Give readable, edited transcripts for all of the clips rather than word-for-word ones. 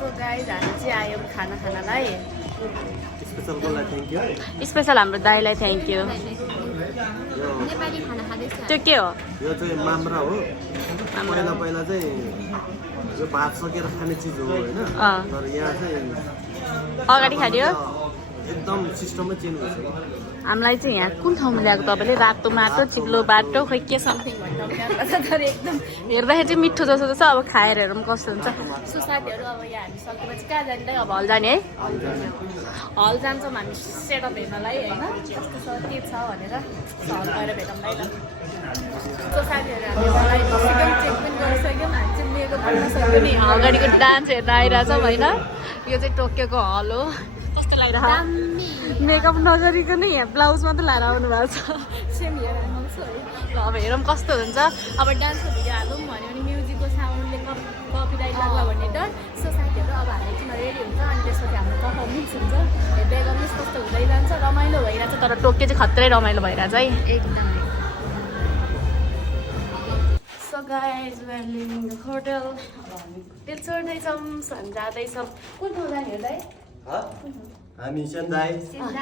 so guys हामी चाहिँ आयौँ खाना खानालाई स्पेसल हाम्रो दाइलाई थ्याङ्क यू नेपाली खाना खाँदैछ त्यो के हो यो चाहिँ माम्रा हो पहिला पहिला चाहिँ यो भात सकेर खाने चिज हो होइन तर यहाँ चाहिँ अगाडि खायो एकदम सिस्टमै चेन्ज भइसक्यो हामीलाई चाहिँ यहाँ कुन ठाउँमा ल्याएको तपाईँले रातो माटो चिप्लो बाटो खोइ के समथिङ तर एकदम हेर्दाखेरि चाहिँ मिठो जस्तो जस्तो अब खाएर हेरौँ कस्तो हुन्छ सो साथीहरू अब यहाँ हामी सकेपछि कहाँ जाने अब हल जाने है हल जान्छौँ हामी सेटअप हेर्नलाई होइन कस्तो छ के छ भनेर हल गएर भेटौँलाई त सो साथीहरू हामी हललाई चेक पनि गरिसक्यौँ हामी चाहिँ लिएको भन्न सक्यो नि अगाडिको डान्स हेर्न आइरहेछौँ होइन यो चाहिँ टोकियोको हल हो कस्तो लागिरहेको मेकअप नगरिकन यहाँ ब्लाउज मात्रै लाएर आउनु भएको छ सेम हेयर आउँछु है ल अब हेरौँ कस्तो हुन्छ अब डान्सको भिडियो हालौँ भन्यो भने म्युजिकको साउन्डले कपिराइट लाग्ला भन्ने डर सो साथीहरू अब हामी एकछिन रेडी हुन्छ अनि त्यसपछि हाम्रो पर्फर्मेन्स हुन्छ हेर्दै गर्नुहोस् कस्तो हुँदै जान्छ रमाइलो भइरहेछ तर टोकियो चाहिँ खत्रै रमाइलो भइरहेछ है एकदमै so guys we are living the hotel अब हामी तेल चढ्दैछौँ हामी जाँदैछौँ कुन ठाउँ जाने हो दाइ हामी Sendai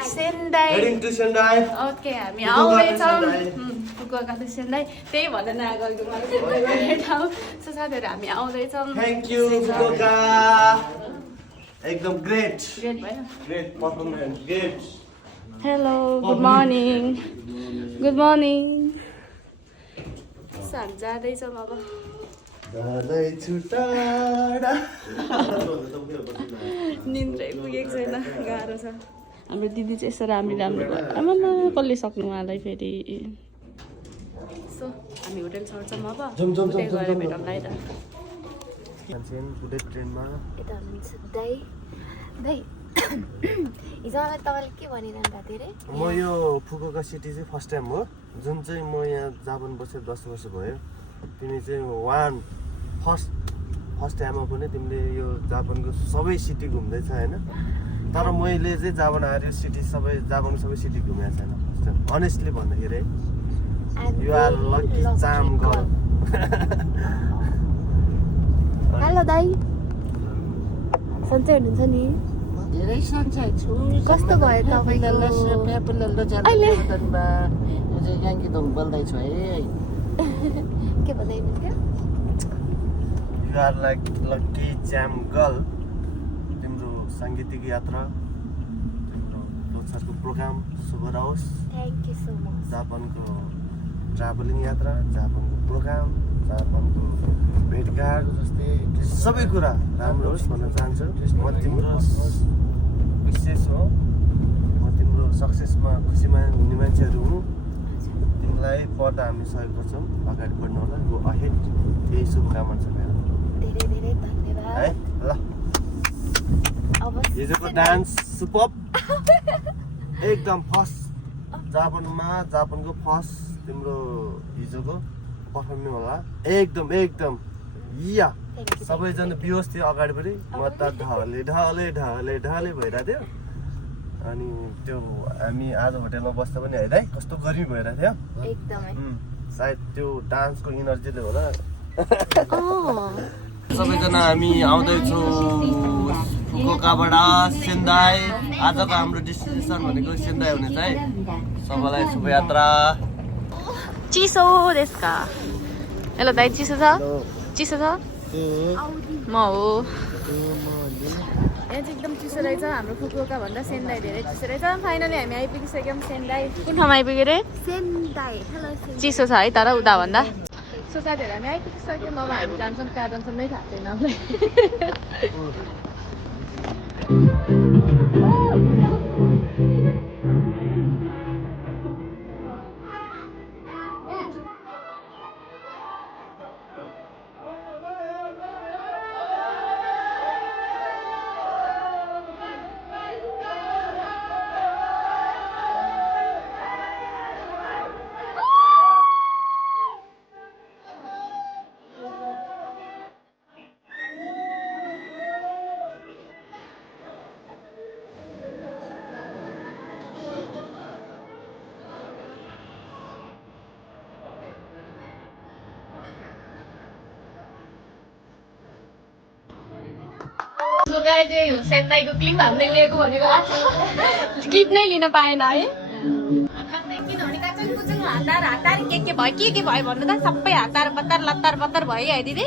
Sendai heading to Sendai okay हामी आउँदैछौँ गएको त सेन्दाई त्यही भनेर नगएको मलाई सेन्दाई भन्ने ठाउँ सो साथीहरू हामी आउँदैछौँ थ्याङ्क यू फुकुओका एकदम ग्रेट ग्रेट भयो great performance great hello good morning good morning so हामी जाँदैछौँ अब जाँदैछु टाढा निन्द्रै पुगेको छैन गाह्रो छ हाम्रो दिदी चाहिँ यसो राम्रो राम्रो भयो आमामा कसले सक्नु उहाँलाई फेरि सो हामी होटेल चढ्छौँ अब उतै गएर भेटौँला है त बुलेट ट्रेनमा यता हुनुहुन्छ दाइ दाइ हिजो मलाई तपाईँले के भनिरहनु भएको थियो अरे म यो फुकुओका सिटी चाहिँ फर्स्ट टाइम हो जुन चाहिँ म यहाँ जापान बसेर 10 वर्ष भयो तिमी चाहिँ फर्स्ट टाइममा पनि तिमीले यो जापानको सबै सिटी घुम्दैछ होइन तर मैले चाहिँ जापान आएर यो सिटी जापानको सबै सिटी घुमेको छैन फर्स्ट टाइम अनेस्टली भन्दाखेरि you are lucky charm girl hello दाइ सन्चै हुनुहुन्छ नि धेरै सन्चै छु कस्तो भयो तपाईँको अहिले याङ्की बोल्दैछु है के भन्दै हुनुहुन्थ्यो you are like lucky charm girl तिम्रो साङ्गीतिक यात्रा तिम्रो लोछारको प्रोग्राम शुभ रहोस् थ्याङ्क यू सो मच जापानको ट्राभलिङ यात्रा जापानको प्रोग्राम जापानको भेटघाट सबै कुरा राम्रो होस् भन्न चाहन्छु म तिम्रो विशेष हो म तिम्रो सक्सेसमा खुसीमा हुने मान्छेहरू हुँ तिमीलाई पढ्दा हामी सहयोग गर्छौँ अगाडि बढ्नु होला गो अहेड यही शुभकामना छ मेरो धेरै धेरै धन्यवाद है ल अब हिजोको डान्स सुपर एकदम फर्स्ट जापानको फर्स्ट तिम्रो हिजोको पर्फर्मिङ होला एकदम या सबैजना बिहोस थियो अगाडिपट्टि म त ढले भइरहेको थियो अनि त्यो हामी आज होटेलमा बस्दा पनि हेर है कस्तो गर्मी भइरहेको थियो एकदमै सायद त्यो डान्सको इनर्जीले होला सबैजना हामी आउँदैछौँ फुकुओकाबाट सेन्दाई आजको हाम्रो डेस्टिनेसन भनेको सेन्दाई हुनेछ है सबैलाई शुभयात्रा चिसो देशका हेलो दाइ चिसो छ म हो यहाँ चाहिँ एकदम चिसो रहेछ हाम्रो फुकुओका भन्दा सेन्दाई धेरै चिसो रहेछ फाइनली हामी आइपुगिसक्यौँ सेन्दाई कुन ठाउँमा आइपुग्यो रे सेन्दाई हेलो चिसो छ है तर उता भन्दा सो साथीहरू हामी आइपुगिसक्यौँ अब हामी जान्छौँ कहाँ जान्छौँ नै थाहा छैन हामीलाई सेन्दाईको क्लिप हाल्दै लिएको भनेको क्लिप नै लिन पाएन है किनभने काचुङ कुचुङ हातार के भयो भन्नु त सबै हातार बत्तर भयो है दिदी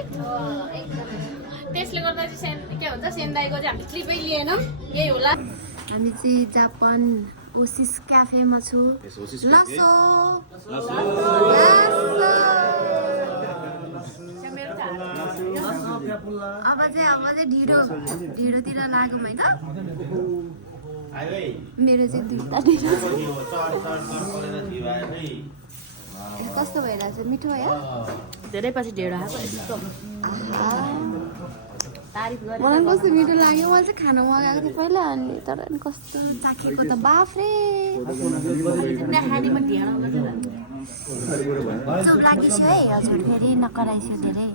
त्यसले गर्दा चाहिँ के भन्छ सेन्दाईको चाहिँ हामी क्लिपै लिएनौँ यही होला हामी चाहिँ जापान ओसिस क्याफेमा छु लसो अब चाहिँ ढिँडोतिर लागौँ है त मेरो चाहिँ दुईवटा ढिँडो कस्तो भइरहेछ मिठो भयो धेरै पछि ढेँडो आएको यस्तो तारिफ गरे मलाई कस्तो मिठो लाग्यो मलाई चाहिँ खाना मगाएको थियो पहिला अनि तर अनि कस्तो चाखेको त बाफ्रे खानीमा ढेँडो चुप लागिसु है हजुर फेरि नकराइसु धेरै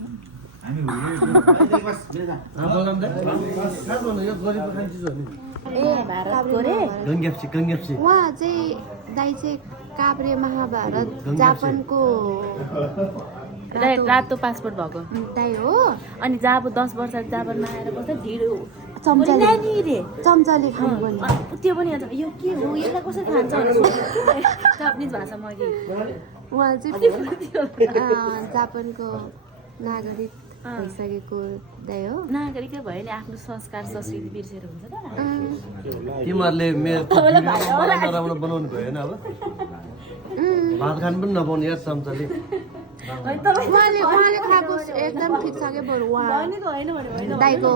उहाँ चाहिँ दाइ चाहिँ काभ्रे महाभारत जापानको रातो पासपोर्ट भएको दाइ हो अनि जब 10 वर्ष जापानमा आएर बस्दा ढिँडो चम्चाले रे चम्चाले खानु पर्ने त्यो पनि अन्त यो के हो यसलाई कसरी खान्छ भनेर जापानिज भाषा मगे उहाँ चाहिँ जापानको नागरिक भइसकेको दाइ हो नागरिकै भयो नि आफ्नो संस्कार संस्कृति बिर्सेर हुन्छ त तिमीहरूले मेरो नराम्रो बनाउनु भएन अब भात खानु पनि नपाउने यार चम्चाले उहाँले खाएको एकदम ठिक छ क्या बरु उहाँ दाइको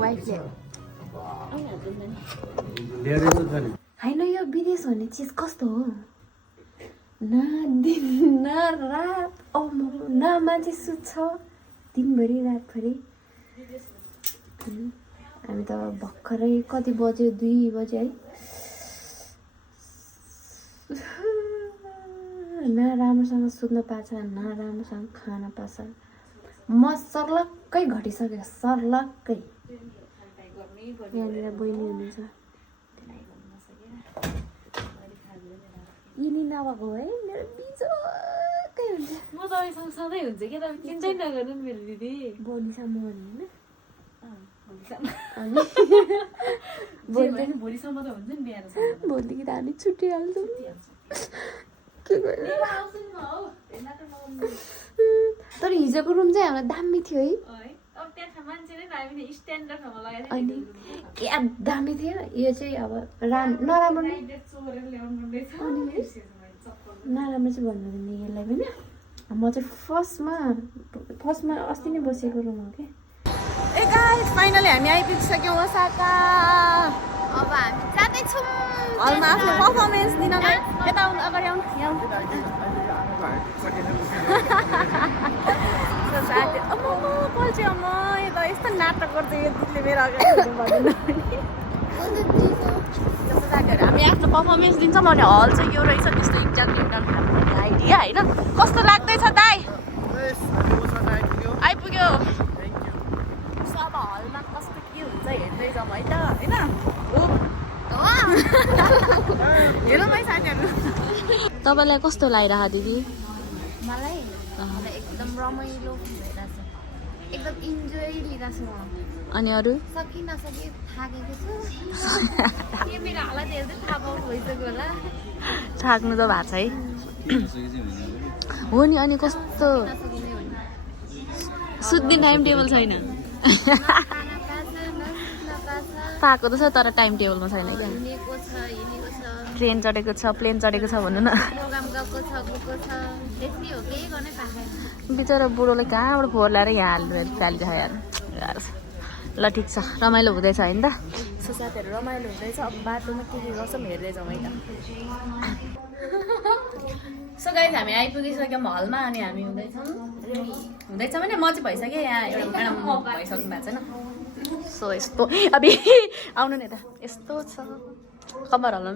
वाइफले होइन यो विदेश भन्ने चिज कस्तो हो न दिन न रात न मान्छे सुत्छ दिनभरि रातभरि हामी त भर्खरै कति बज्यो 2 बजे है न राम्रोसँग सुत्न पाछ न राम्रोसँग खान पाछ म सर्लक्कै घटिसकेँ सर्लक्कै यहाँनिर बहिनी हुनुहुन्छ यिनी नभएको है मेरो बिजोकै हुन्छ म तपाईँसँग सधैँ हुन्छ कि तपाईँ चिन्ता नगर्नु नि मेरो दिदी बोलीसम्म होइन भोलिसम्म त हुन्छ नि बिहानसम्म भोलिदेखि त हामी छुट्टिहाल्छौँ के गर्नु तर हिजोको रुम चाहिँ हामीलाई दामी थियो है अनि क्या दामी थियो यो चाहिँ अब नराम्रो नराम्रो चाहिँ भन्नु नि यसलाई पनि म चाहिँ फर्स्टमा अस्ति नै बसेको रुम हो क्या ए गाइस फाइनली हामी आइपुगिसक्यौँ ओसाका अब हामी जाँदैछौँ हलमा आफ्नो पर्फर्मेन्स दिनलाई यता आउनु अगाडि आउनु यस्तो नाटक गर्छ यो दिदीले मेरो अगाडि हामी आफ्नो पर्फर्मेन्स दिन्छौँ अनि हल चाहिँ यो रहेछ त्यस्तो एक्ज्याक्टली एउटा आइडिया होइन कस्तो लाग्दैछ दाइ आइपुग्यो अब हलमा कस्तो के हुन्छ हेर्दै जाउँ है त होइन हेरौँ है साथीहरू तपाईँलाई कस्तो लागिरहेको दिदी मलाई एकदम रमाइलो भइरहेछ एकदम इन्जोय लिइरहेको छु म अनि अरू सकि नसकि थाकेको छु यो मेरो हालत हेर्दै थाहा पाउनु भइसक्यो होला थाक्नु त भएको छ है हो नि अनि कस्तो नसकिने हो नि सुत्ने टाइम टेबल छैन पाएको त छ तर टाइम टेबलमा छैन क्या हिँडेको छ ट्रेन चढेको छ प्लेन चढेको छ भन्नु न प्रोग्राम गएको छ त्यस्तै हो केही गर्नै पाएको बिचरा बुढोले कहाँबाट फोहोर ल्याएर यहाँ हालिदिन्छ यार ल ठिक छ रमाइलो हुँदैछ होइन त सो साथीहरू रमाइलो हुँदैछ अब बाटोमा के गर्छौँ हेर्दै जाउँ है त सो गाइस हामी आइपुगिसक्यौँ हलमा अनि हामी हुँदैछ भने म चाहिँ भइसकेँ यहाँ एउटा म्याडम भइसक्नु भएको छैन सो यस्तो अब आउनु नि त यस्तो छ खबर होला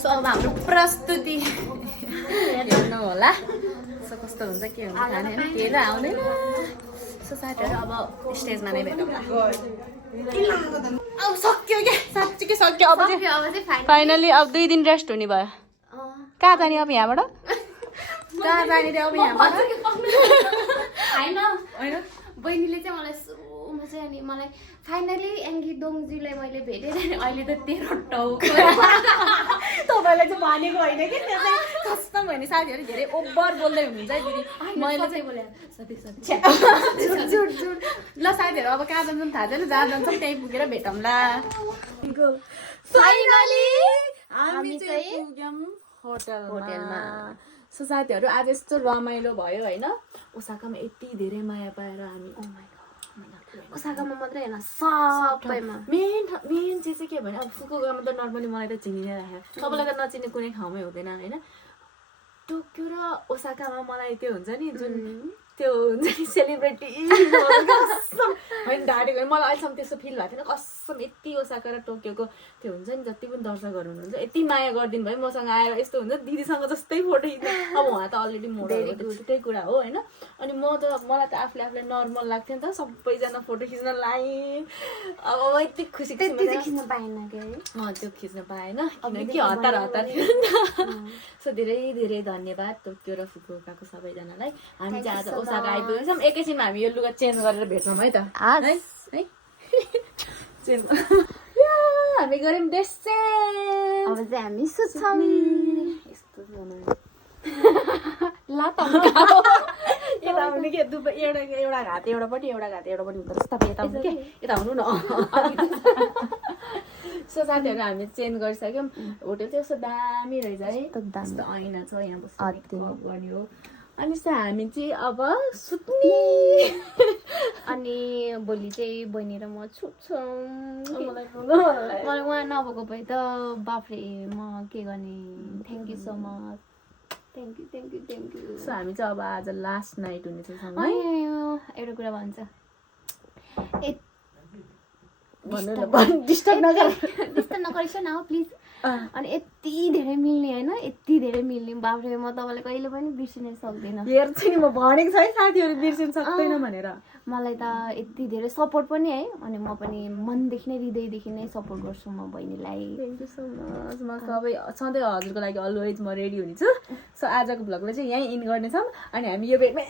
सो अब हाम्रो प्रस्तुति हेर्नु होला सो कस्तो हुन्छ के हुन्छ खाने होइन के त आउँदैन सो साथीहरू अब स्टेजमा नै भेटौँ अब सक्यो क्या साँच्चीकै सक्यो अब चाहिँ फाइनली अब 2 दिन रेस्ट हुने भयो कहाँ जाने अब यहाँबाट कहाँ जाने रे अब यहाँबाट होइन बहिनीले चाहिँ मलाई सुरुमा चाहिँ अनि मलाई फाइनली एङ्गी दोङजीलाई मैले भेटेँ अहिले त 13 टाउको तपाईँलाई चाहिँ भनेको होइन कि त्यो चाहिँ कस्तो भने साथीहरू धेरै ओभर बोल्दै हुनुहुन्छ है दिदी मैले चाहिँ बोले झुट झुट ल साथीहरू अब कहाँ जान्छौँ थाहा छैन जहाँ जान्छौँ त्यहीँ पुगेर भेटौँला फाइनली हामी चाहिँ पुग्यौँ होटलमा सो साथीहरू आज यस्तो रमाइलो भयो होइन ओसाकामा यति धेरै माया पाएर हामी ओसाकामा मात्रै होइन सबैमा मेन चिज चाहिँ के भने अब फुकुओकामा त नर्मली मलाई त चिनि नै राख्यो सबैलाई त नचिने कुनै ठाउँमै हुँदैन होइन टोकियो र ओसाकामा मलाई त्यो हुन्छ नि जुन त्यो हुन्छ नि सेलिब्रेटी होइन ढाडेको मलाई अहिलेसम्म त्यस्तो फिल भएको थिएन कसम यति ओसाका र टोकियोको त्यो हुन्छ नि जति पनि दर्शकहरू हुनुहुन्छ यति माया गरिदिनु भयो मसँग आएर यस्तो हुन्छ दिदीसँग जस्तै फोटो खिच्नु अब उहाँ त अलरेडी मोडल हो छुट्टै कुरा हो होइन अनि मलाई त आफूलाई नर्मल लाग्थ्यो नि त सबैजना फोटो खिच्न लाएँ अब यति खुसी खिच्न पाएन के त्यो खिच्न पाएन किनकि हतार थियो नि त सो धेरै धेरै धन्यवाद टोकियो र फुकुओकाको सबैजनालाई हामी चाहिँ आज ओसाका आइपुगेछौँ एकैछिनमा हामी यो लुगा चेन्ज गरेर भेट्छौँ है त है चेन्ज हामी गऱ्यौँ ड्रेस चेन्ज अब चाहिँ हामी सुत्छौँ यस्तो यता आउने के एउटा घात एउटापट्टि एउटापट्टि हुँदो रहेछ तपाईँ यता आउनु के यता आउनु न सो साथीहरू हामी चेन्ज गरिसक्यौँ होटल चाहिँ यस्तो दामी रहेछ है यस्तो ऐना छ यहाँ बस्नु गर्ने हो अनि हामी चाहिँ अब सुत्ने अनि भोलि चाहिँ बहिनी र म छुट्छौँ मलाई उहाँ नभएको भए त बाफ्रे म के गर्ने thank you so much thank you so हामी चाहिँ अब आज लास्ट नाइट हुनेछ सँगै एउटा कुरा भन्छ डिस्टर्ब नगरिस न हो प्लिज अनि यति धेरै मिल्ने होइन यति धेरै मिल्ने बाफ्रे म तपाईँलाई कहिले पनि बिर्सिनै सक्दिनँ हेर्छु नि म भनेको छ है साथीहरू बिर्सिन सक्दैन भनेर मलाई त यति धेरै सपोर्ट पनि है अनि म पनि मनदेखि नै हृदयदेखि नै सपोर्ट गर्छु म बहिनीलाई थ्याङ्क यू सो मच म सधैँ हजुरको लागि अलवेज म रेडी हुनेछु सो आजको भ्लगलाई चाहिँ यहीँ इन गर्नेछौँ अनि हामी यो भेटमा